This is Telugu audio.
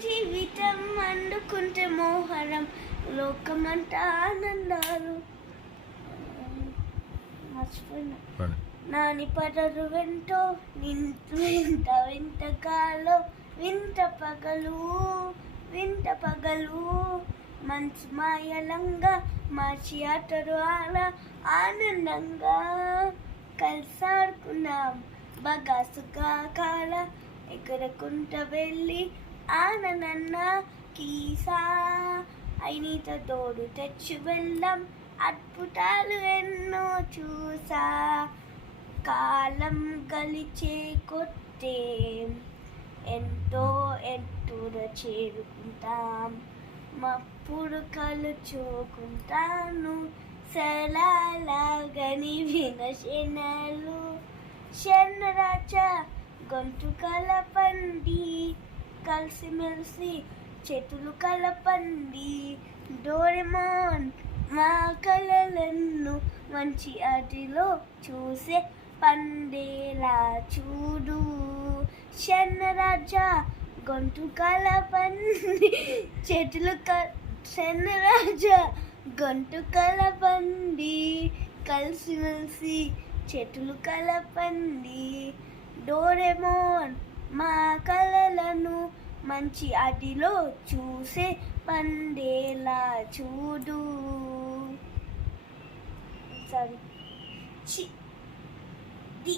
జీవితం అందుకుంటే మోహరం లోకమంతా ఆనందాలు. మర్చిపోయినా. నాని పదరు వెంటో వింత వింతకాలో వింత పగలు మంచు మాయలంగా మార్చి ఆటరు అలా ఆనందంగా కలిసాడుకున్నాం బగాసుగా కాల ఎగరకుంట వెళ్ళి ఆనందన్న కీసా అయినీత తోడు తెచ్చి వెళ్ళాం అద్భుతాలు ఎన్నో చూసా. కాలం గలిచే కొట్టే ఎంతో ఎత్తున చేరుకుంటాం మప్పుడు కలుచుకుంటాను సలాలాగని వినశనలు శనరాజ గొంతు కలపండి కలిసిమెలిసి చేతులు కలపండి డోరెమోన్ మా కలలను మంచి అదిలో చూసే పండేలా చూడు శనరాజ గొంతు కలపండి చేతులు శనరాజ గొంతు కలపండి కలిసిమెలిసి చేతులు కలపండి డోరెమోన్ మా కలలను మంచి అదిలో చూసే పండేలా చూడు. Sorry the